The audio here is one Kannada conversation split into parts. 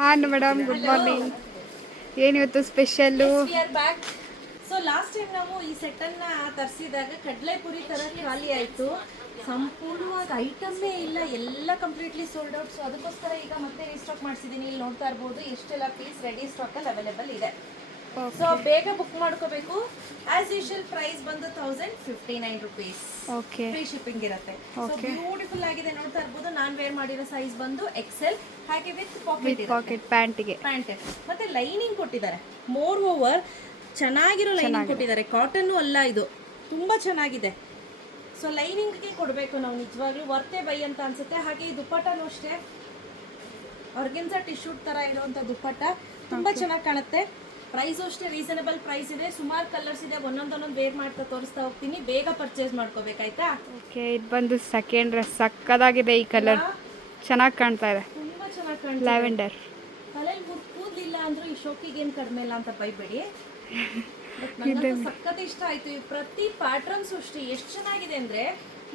ಹಾಂ ಮೇಡಮ್, ಗುಡ್ ಮಾರ್ನಿಂಗ್. ಏನಿವತ್ತು special? We are back. So last time ನಾವು ಈ ಸೆಟ್ಟನ್ನು ತರಿಸಿದಾಗ ಕಡಲೆಪುರಿ ಥರ ಖಾಲಿ ಆಯಿತು, ಸಂಪೂರ್ಣವಾದ ಐಟಮ್ಮೇ ಇಲ್ಲ, ಎಲ್ಲ ಕಂಪ್ಲೀಟ್ಲಿ ಸೋಲ್ಡ್ ಔಟ್. ಸೊ ಅದಕ್ಕೋಸ್ಕರ ಈಗ ಮತ್ತೆ ರೀಸ್ಟಾಕ್ ಮಾಡಿಸಿದ್ದೀನಿ. ಇಲ್ಲಿ ನೋಡ್ತಾ ಇರ್ಬೋದು ಎಷ್ಟೆಲ್ಲ ಪೀಸ್ ರೆಡಿ ಸ್ಟಾಕಲ್ಲಿ ಅವೈಲೇಬಲ್ ಇದೆ. ಸೊ ಬೇಗ ಬುಕ್ ಮಾಡ್ಕೋಬೇಕು. ಆಸ್ ಯೂಶುವಲ್ ಪ್ರೈಸ್ ಬಂದು 1059 rupees. ಓಕೆ, ಫ್ರೀ ಶಿಪ್ಪಿಂಗ್ ಇರುತ್ತೆ. ಸೊ ಬ್ಯೂಟಿಫುಲ್ ಆಗಿದೆ, ನೋಡ್ತಾ ಇರ್ಬೋದು. ನಾನು ವೇರ್ ಮಾಡಿರೋ ಸೈಜ್ ಬಂದು ಎಕ್ಸೆಲ್, ಹಾಗೆ ವಿತ್ ಪಾಕೆಟ್ ಪ್ಯಾಂಟಿಗೆ ಪ್ಯಾಂಟ್ ಮತ್ತೆ ಲೈನಿಂಗ್ ಕೊಟ್ಟಿದ್ದಾರೆ. ಮೋರ್ ಓವರ್ ಚೆನ್ನಾಗಿರೋ ಲೈನಿಂಗ್ ಕೊಟ್ಟಿದ್ದಾರೆ, ಕಾಟನ್ನು ಅಲ್ಲ ಇದು, ತುಂಬ ಚೆನ್ನಾಗಿದೆ. ಸೊ ಲೈನಿಂಗ್ಗೆ ಕೊಡಬೇಕು ನಾವು, ನಿಜವಾಗ್ಲೂ ವರ್ತೆ ಬೈ ಅಂತ ಅನ್ಸುತ್ತೆ. ಹಾಗೆ ಈ ದುಪ್ಪಟ್ಟನೂ ಅಷ್ಟೇ, ಆರ್ಗೆನ್ಸಾ ಟಿಶ್ಯೂ ಥರ ಇರುವಂಥ ದುಪ್ಪಟ್ಟ, ತುಂಬ ಚೆನ್ನಾಗಿ ಕಾಣುತ್ತೆ. ಪ್ರೈಸು ಅಷ್ಟೇ ರೀಸನಬಲ್ ಪ್ರೈಸ್ ಇದೆ. ಸುಮಾರು ಕಲರ್ಸ್ ಇದೆ, ಒಂದೊಂದೊಂದು ವೇರ್ ಮಾಡ್ತಾ ತೋರಿಸ್ತಾ ಹೋಗ್ತೀನಿ. ಬೇಗ ಪರ್ಚೇಸ್ ಮಾಡ್ಕೋಬೇಕಾಯ್ತಾ? ಓಕೆ, ಇದು ಬಂದು ಸೆಕೆಂಡ್ ಡ್ರೆಸ್. ಸಕ್ಕದಾಗಿದೆ ಈ ಕಲರ್, ಚೆನ್ನಾಗಿ ಕಾಣ್ತಾ ಇದೆ. ತುಂಬ ಚೆನ್ನಾಗಿ ಕಾಣ್ತಾ ಲ್ಯಾವೆಂಡರ್. ತಲೆಯಲ್ಲಿ ಕೂದಲಿಲ್ಲ ಅಂದ್ರೂ ಈ ಶೋಕಿಗೆ ಏನು ಕಡಿಮೆ ಇಲ್ಲ ಅಂತ ಬೈಬೇಡಿ. ಸಖತ್ ಇಷ್ಟ ಆಯ್ತು. ಈ ಪ್ರತಿ ಪ್ಯಾಟ್ರನ್ಸ್ ಅಷ್ಟೇ ಎಷ್ಟು ಚೆನ್ನಾಗಿದೆ ಅಂದ್ರೆ,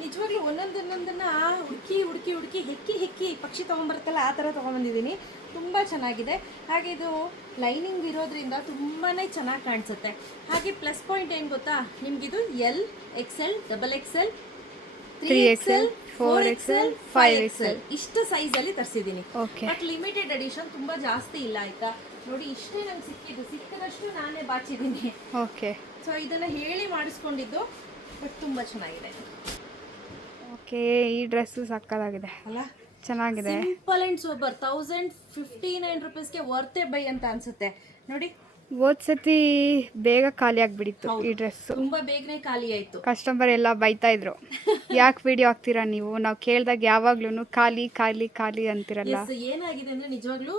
ನಿಜವಾಗ್ಲೂ ಒಂದೊಂದನ್ನ ಹುಡುಕಿ ಹುಡುಕಿ ಹುಡುಕಿ ಹೆಕ್ಕಿ ಹೆಕ್ಕಿ ಪಕ್ಷಿ ತೊಗೊಂಬರುತ್ತಲ್ಲ ಆ ಥರ ತೊಗೊಂಬಂದಿದ್ದೀನಿ. ತುಂಬ ಚೆನ್ನಾಗಿದೆ. ಹಾಗೆ ಇದು ಲೈನಿಂಗ್ ಇರೋದ್ರಿಂದ ತುಂಬಾ ಚೆನ್ನಾಗಿ ಕಾಣಿಸುತ್ತೆ. ಹಾಗೆ ಪ್ಲಸ್ ಪಾಯಿಂಟ್ ಏನು ಗೊತ್ತಾ ನಿಮ್ಗಿದು L, XL, double XL, 3XL, 4XL, 5XL ಇಷ್ಟು ಸೈಜಲ್ಲಿ ತರಿಸಿದ್ದೀನಿ. ಬಟ್ ಲಿಮಿಟೆಡ್ ಎಡಿಷನ್, ತುಂಬ ಜಾಸ್ತಿ ಇಲ್ಲ ಆಯ್ತಾ. ನೋಡಿ ಇಷ್ಟೇ ನಂಗೆ ಸಿಕ್ಕಿದ್ದು, ಸಿಕ್ಕದಷ್ಟು ನಾನೇ ಬಾಚಿದ್ದೀನಿ. ಓಕೆ, ಸೊ ಇದನ್ನು ಹೇಳಿ ಮಾಡಿಸ್ಕೊಂಡಿದ್ದು, ಬಟ್ ತುಂಬ ಚೆನ್ನಾಗಿದೆ. ಓಕೆ, ಈ ಡ್ರೆಸ್ಸು ಸಕ್ಕದಾಗಿದೆ ಅಲ್ಲ, ಚೆನ್ನಾಗಿದೆ. Simple and sober. 1059 rupeesಗೆ ವರ್ತೆ ಬೈ ಅಂತ ಅನ್ಸುತ್ತೆ ನೋಡಿ. ಹೋದ್ ಸತಿ ಬೇಗ ಖಾಲಿ ಆಗ್ಬಿಡಿತ್ತು ಈ ಡ್ರೆಸ್, ತುಂಬಾ ಬೇಗನೆ ಖಾಲಿ ಆಯ್ತು. ಕಸ್ಟಮರ್ ಎಲ್ಲ ಬೈತಾ ಇದ್ರು, ಯಾಕೆ ವಿಡಿಯೋ ಹಾಕ್ತೀರಾ ನೀವು, ನಾವು ಕೇಳಿದಾಗ ಯಾವಾಗ್ಲೂ ಖಾಲಿ ಖಾಲಿ ಖಾಲಿ ಅಂತಿರಲ್ಲ. ಏನಾಗಿದೆ ಅಂದ್ರೆ ನಿಜವಾಗ್ಲೂ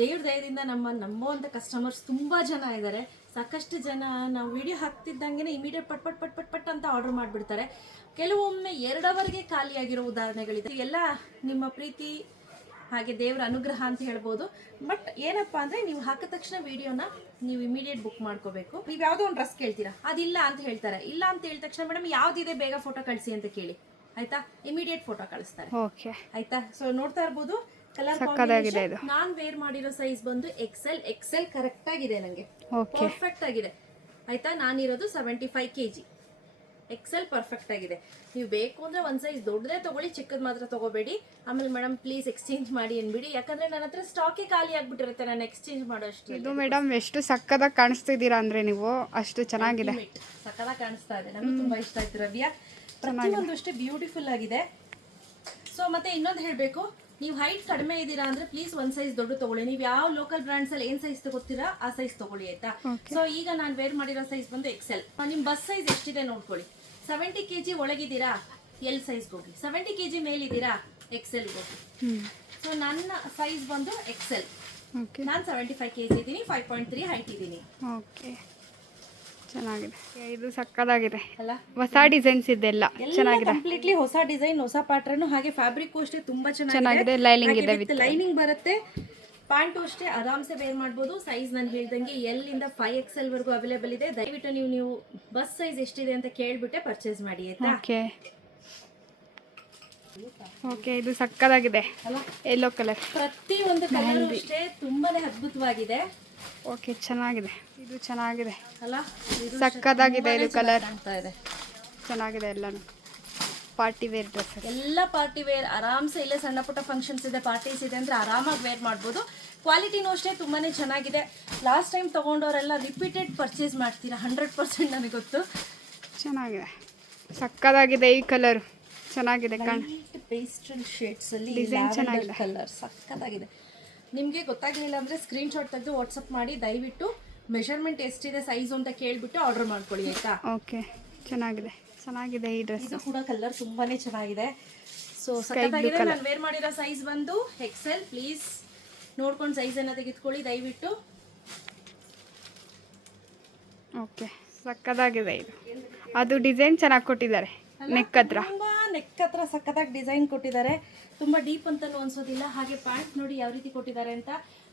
ದೇವ್ರ ದಯದಿಂದ ನಂಬುವಂಥ ಕಸ್ಟಮರ್ಸ್ ತುಂಬಾ ಜನ ಇದ್ದಾರೆ. ಸಾಕಷ್ಟು ಜನ ನಾವು ವಿಡಿಯೋ ಹಾಕ್ತಿದ್ದಂಗೆ ಇಮಿಡಿಯೇಟ್ ಪಟ್ ಪಟ್ ಪಟ್ ಪಟ್ ಪಟ್ ಅಂತ ಆರ್ಡರ್ ಮಾಡಿಬಿಡ್ತಾರೆ. ಕೆಲವೊಮ್ಮೆ 2 ಅವರ್ಗೆ ಖಾಲಿ ಆಗಿರೋ ಉದಾಹರಣೆಗಳಿದೆ. ಎಲ್ಲ ನಿಮ್ಮ ಪ್ರೀತಿ ಹಾಗೆ ದೇವರ ಅನುಗ್ರಹ ಅಂತ ಹೇಳ್ಬೋದು. ಬಟ್ ಏನಪ್ಪ ಅಂದರೆ, ನೀವು ಹಾಕಿದ ತಕ್ಷಣ ವಿಡಿಯೋನ ನೀವು ಇಮಿಡಿಯೇಟ್ ಬುಕ್ ಮಾಡ್ಕೋಬೇಕು. ನೀವು ಯಾವುದೋ ಒಂದು ಡ್ರೆಸ್ ಕೇಳ್ತೀರಾ, ಅದಿಲ್ಲ ಅಂತ ಹೇಳ್ತಾರೆ. ಇಲ್ಲ ಅಂತ ಹೇಳಿದ ತಕ್ಷಣ ಮೇಡಮ್ ಯಾವುದಿದೆ ಬೇಗ ಫೋಟೋ ಕಳಿಸಿ ಅಂತ ಕೇಳಿ, ಆಯ್ತಾ, ಇಮಿಡಿಯೇಟ್ ಫೋಟೋ ಕಳಿಸ್ತಾರೆ. ಓಕೆ, ಆಯ್ತಾ. ಸೊ ನೋಡ್ತಾ ಇರ್ಬೋದು ಕಲರ್ ಸಕ್ಕದಾಗಿದೆ ಇದು. ನಾನು ವೇರ್ ಮಾಡಿರೋ ಸೈಜ್ ಬಂದು ಎಕ್ಸೆಲ್ ಕರೆಕ್ಟ್ ಆಗಿದೆ, ನನಗೆ ಪರ್ಫೆಕ್ಟ್ ಆಗಿದೆ. ಆಯ್ತಾ, ನಾನಿರೋದು 75 kg. ಎಕ್ಸೆಲ್ ಪರ್ಫೆಕ್ಟ್ ಆಗಿದೆ. ನೀವು ಬೇಕು ಅಂದರೆ ಒಂದು ಸೈಜ್ ದೊಡ್ಡದೇ ತೊಗೊಳ್ಳಿ, ಚಿಕ್ಕದು ಮಾತ್ರ ತೊಗೋಬೇಡಿ. ಆಮೇಲೆ ಮೇಡಮ್ ಪ್ಲೀಸ್ ಎಕ್ಸ್ಚೇಂಜ್ ಮಾಡಿ ಅನ್ಬಿಡಿ, ಯಾಕಂದರೆ ನನ್ನ ಹತ್ರ ಸ್ಟಾಕೇ ಖಾಲಿ ಆಗಿಬಿಟ್ಟಿರುತ್ತೆ, ನಾನು ಎಕ್ಸ್ಚೇಂಜ್ ಮಾಡೋ ಅಷ್ಟು. ಇದು ಮೇಡಮ್ ಎಷ್ಟು ಸಕ್ಕದಾಗಿ ಕಾಣಿಸ್ತಿದ್ದೀರಾ ಅಂದರೆ ನೀವು, ಅಷ್ಟು ಚೆನ್ನಾಗಿದೆ, ಸಕ್ಕದಾಗಿ ಕಾಣಿಸ್ತಾ ಇದೆ. ನನಗೂ ತುಂಬ ಇಷ್ಟ ಆಯ್ತು ರವ್ಯಾ, ಪ್ರತಿಯೊಂದು ಅಷ್ಟೇ ಬ್ಯೂಟಿಫುಲ್ ಆಗಿದೆ. ಸೊ ಮತ್ತೆ ಇನ್ನೊಂದು ಹೇಳಬೇಕು, ನೀವು ಹೈಟ್ ಕಡಿಮೆ ಇದ್ದೀರಾ ಅಂದರೆ ಪ್ಲೀಸ್ ಒಂದು ಸೈಜ್ ದೊಡ್ಡ ತೊಗೊಳ್ಳಿ. ನೀವು ಯಾವ ಲೋಕಲ್ ಬ್ರ್ಯಾಂಡ್ಸಲ್ಲಿ ಏನು ಸೈಜ್ ತಗೋತೀರಾ ಆ ಸೈಜ್ ತೊಗೊಳ್ಳಿ, ಆಯ್ತಾ. ಸೊ ಈಗ ನಾನು ವೇರ್ ಮಾಡಿರೋ ಸೈಜ್ ಬಂದು ಎಕ್ಸೆಲ್. ನಿಮ್ಮ ಬಸ್ ಸೈಜ್ ಎಷ್ಟಿದೆ ನೋಡ್ಕೊಳ್ಳಿ. 70 kg ಒಳಗಿದ್ದೀರಾ ಎಲ್ ಸೈಜ್ಗೆ ಹೋಗಿ, 70 kg ಮೇಲಿದ್ದೀರಾ ಎಕ್ಸೆಲ್ಗೆ ಹೋಗಿ. ಸೊ ನನ್ನ ಸೈಜ್ ಬಂದು ಎಕ್ಸೆಲ್. ನಾನು 75 kg ಇದ್ದೀನಿ, 5.3 ಹೈಟ್ ಇದ್ದೀನಿ. ಓಕೆ, ಚೆನ್ನಾಗಿದೆ. ಇದು ಸಕ್ಕದಾಗಿದೆ ಅಲ್ಲ, ಹೊಸ ಡಿಸೈನ್ಸ್ ಇದೆಲ್ಲ ಚೆನ್ನಾಗಿದೆ, ಕಂಪ್ಲೀಟ್ಲಿ ಹೊಸ ಡಿಸೈನ್, ಹೊಸ ಪ್ಯಾಟರ್ನ್. ಹಾಗೆ ಫ್ಯಾಬ್ರಿಕ್ ಅಷ್ಟೇ ತುಂಬಾ ಚೆನ್ನಾಗಿದೆ. ಲೈನಿಂಗ್ ಇದೆ, ಲೈನಿಂಗ್ ಬರುತ್ತೆ. ಪ್ಯಾಂಟು ಅಷ್ಟೇ ಆರಾಮ್ಸೆ ವೇರ್ ಮಾಡ್ಬೋದು. ಸೈಜ್ ನಾನು ಹೇಳ್ದಂಗೆ ಎಲ್ ಇಂದ 5XL ವರೆಗೂ ಅವೈಲೇಬಲ್ ಇದೆ. ದಯವಿಟ್ಟು ನೀವು ಬಸ್ ಸೈಜ್ ಎಷ್ಟಿದೆ ಅಂತ ಕೇಳ್ಬಿಟ್ಟೆ ಪರ್ಚೇಸ್ ಮಾಡಿ, ಆಯ್ತಾ. ಓಕೆ, ಇದು ಸಕ್ಕದಾಗಿದೆ ಅಲ್ಲ, ಯೆಲ್ಲೋ ಕಲರ್. ಪ್ರತಿಯೊಂದು ಕಲರ್ ಅಷ್ಟೇ ತುಂಬಾನೇ ಅದ್ಭುತವಾಗಿದೆ. ಓಕೆ, ಚೆನ್ನಾಗಿದೆ, ಇದು ಚೆನ್ನಾಗಿದೆ ಅಲ್ಲ, ಸಕ್ಕದಾಗಿದೆ. ಇದು ಕಲರ್ ಆಗ್ತಾ ಇದೆ, ಚೆನ್ನಾಗಿದೆ. ಎಲ್ಲಾನು ಪಾರ್ಟಿ ವೇರ್ ಡ್ರೆಸ್, ಎಲ್ಲ ಪಾರ್ಟಿ ವೇರ್. ಆರಾಮ್ಸೆ ಇಲ್ಲೇ ಸಣ್ಣ ಪುಟ್ಟ ಫಂಕ್ಷನ್ಸ್ ಇದೆ, ಪಾರ್ಟೀಸ್ ಇದೆ ಅಂದರೆ ಆರಾಮಾಗಿ ವೇರ್ ಮಾಡ್ಬೋದು. ಕ್ವಾಲಿಟಿನೂ ಅಷ್ಟೇ ತುಂಬಾ ಚೆನ್ನಾಗಿದೆ. ಲಾಸ್ಟ್ ಟೈಮ್ ತೊಗೊಂಡವರೆಲ್ಲ ರಿಪೀಟೆಡ್ ಪರ್ಚೇಸ್ ಮಾಡ್ತೀರಾ 100%, ನನಗೆ ಗೊತ್ತು. ಚೆನ್ನಾಗಿದೆ, ಸಕ್ಕದಾಗಿದೆ. ಈ ಕಲರ್ ಚೆನ್ನಾಗಿದೆ, ಪೇಸ್ಟಲ್ ಶೇಡ್ಸಲ್ಲಿ ಡಿಸೈನ್ ಚೆನ್ನಾಗಿದೆ, ಕಲರ್ ಸಕ್ಕತ್ತಾಗಿದೆ. ನಿಮಗೆ ಗೊತ್ತಾಗಲಿಲ್ಲ ಅಂದರೆ ಸ್ಕ್ರೀನ್ಶಾಟ್ ತೆಗೆದು ವಾಟ್ಸಪ್ ಮಾಡಿ, ದಯವಿಟ್ಟು ಮೆಷರ್ಮೆಂಟ್ ಎಷ್ಟಿದೆ ಸೈಜು ಅಂತ ಕೇಳಿಬಿಟ್ಟು ಆರ್ಡರ್ ಮಾಡ್ಕೊಳ್ಳಿ, ಆಯಿತಾ. ಓಕೆ, ಚೆನ್ನಾಗಿದೆ ಈ ಡ್ರೆಸ್. ಇದು ಕೂಡ ಕಲರ್ ತುಂಬಾನೇ ಚೆನ್ನಾಗಿದೆ. ಸೊ ಸಕ್ಕತ್ತಾಗಿದೆ. ನಾನು ವೇರ್ ಮಾಡಿರೋ ಸೈಜ್ ಬಂದು ಎಕ್ಸೆಲ್. ಪ್ಲೀಸ್ ನೋಡ್ಕೊಂಡು ಸೈಜನ್ನು ತೆಗೆದುಕೊಳ್ಳಿ ದಯವಿಟ್ಟು. ಓಕೆ, ಸಕ್ಕದಾಗಿದೆ ಇದು. ಅದು ಡಿಸೈನ್ ಚೆನ್ನಾಗಿ ಕೊಟ್ಟಿದ್ದಾರೆ, ನೆಕ್ ಹತ್ರ ಸಕ್ಕತ್ತಾಗಿ ಡಿಸೈನ್ ಕೊಟ್ಟಿದ್ದಾರೆ. ತುಂಬ ಡೀಪ್ ಅಂತಲೂ ಅನ್ಸೋದಿಲ್ಲ. ಹಾಗೆ ಪ್ಯಾಂಟ್ ನೋಡಿ ಯಾವ ರೀತಿ ಕೊಟ್ಟಿದ್ದಾರೆ ಅಂತ,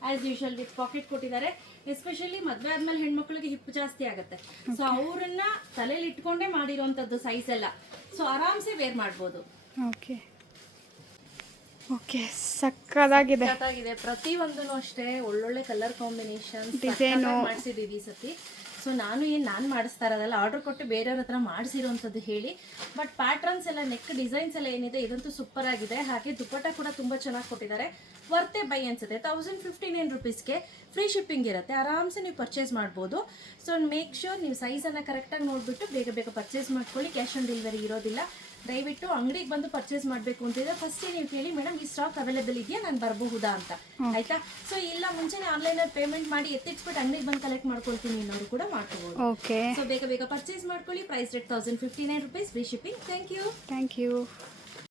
ಆ್ಯಸ್ ಯೂಶುವಲ್ ವಿತ್ ಪಾಕೆಟ್ ಕೊಟ್ಟಿದ್ದಾರೆ. ಎಸ್ಪೆಷಲಿ ಮದುವೆ ಆದಮೇಲೆ ಹೆಣ್ಮಕ್ಳಿಗೆ ಹಿಪ್ ಜಾಸ್ತಿ ಆಗುತ್ತೆ. ಸೊ ಅವರನ್ನ ತಲೆಯಲ್ಲಿ ಇಟ್ಕೊಂಡೇ ಮಾಡಿರೋವಂಥದ್ದು ಸೈಜ್ ಎಲ್ಲ. ಸೊ ಆರಾಮ್ಸೆ ವೇರ್ ಮಾಡ್ಬೋದು. ಓಕೆ, ಓಕೆ, ಸಕ್ಕದಾಗಿದೆ. ಸಖತ್ತಾಗಿದೆ. ಪ್ರತಿಯೊಂದೂ ಅಷ್ಟೇ ಒಳ್ಳೊಳ್ಳೆ ಕಲರ್ ಕಾಂಬಿನೇಷನ್ ಡಿಸೈನು ಮಾಡಿಸಿದ್ದೀವಿ ಈ ಸತಿ. ಸೊ ನಾನು ಮಾಡಿಸ್ತಾ ಇರೋದಲ್ಲ, ಆರ್ಡರ್ ಕೊಟ್ಟು ಬೇರೆಯವ್ರ ಹತ್ರ ಮಾಡಿಸಿರೋಂಥದ್ದು ಹೇಳಿ. ಬಟ್ ಪ್ಯಾಟ್ರನ್ಸ್ ಎಲ್ಲ, ನೆಕ್ ಡಿಸೈನ್ಸ್ ಎಲ್ಲ ಏನಿದೆ ಇದಂತೂ ಸೂಪರ್ ಆಗಿದೆ. ಹಾಗೆ ದುಪ್ಪಟ್ಟ ಕೂಡ ತುಂಬ ಚೆನ್ನಾಗಿ ಕೊಟ್ಟಿದ್ದಾರೆ. ವರ್ತೆ ಬೈ ಅನ್ಸುತ್ತೆ. 1059 ರುಪೀಸ್ಗೆ ಫ್ರೀ ಶಿಪ್ಪಿಂಗ್ ಇರುತ್ತೆ. ಆರಾಮ್ಸೆ ನೀವು ಪರ್ಚೇಸ್ ಮಾಡ್ಬೋದು. ಸೊ ಮೇಕ್ ಶ್ಯೂರ್ ನೀವು ಸೈಜನ್ನು ಕರೆಕ್ಟಾಗಿ ನೋಡಿಬಿಟ್ಟು ಬೇಗ ಬೇಗ ಪರ್ಚೇಸ್ ಮಾಡ್ಕೊಳ್ಳಿ. ಕ್ಯಾಶ್ ಆನ್ ಡೆಲಿವರಿ ಇರೋದಿಲ್ಲ. ದಯವಿಟ್ಟು ಅಂಗಡಿಗೆ ಬಂದು ಪರ್ಚೇಸ್ ಮಾಡಬೇಕು ಅಂತಿದ್ರೆ ಫಸ್ಟೇ ನೀವು ಕೇಳಿ, ಮೇಡಮ್ ಈ ಸ್ಟಾಕ್ ಅವೈಲೇಬಲ್ ಇದೆಯಾ, ನಾನು ಬರಬಹುದಾ ಅಂತ, ಆಯ್ತಾ? ಸೊ ಇಲ್ಲ ಮುಂಚೆನೇ ಆನ್ಲೈನಲ್ಲಿ ಪೇಮೆಂಟ್ ಮಾಡಿ ಎತ್ತಿಟ್ಬಿಟ್ಟು ಅಂಗಡಿಗೆ ಬಂದು ಕಲೆಕ್ಟ್ ಮಾಡ್ಕೊಳ್ತೀನಿ ಅನ್ನೋರು ಕೂಡ ಮಾಡ್ಕೋಬಹುದು. ಓಕೆ, ಸೊ ಬೇಗ ಬೇಗ ಪರ್ಚೇಸ್ ಮಾಡ್ಕೊಳ್ಳಿ. Price rate 1059 rupees, free shipping. Thank you.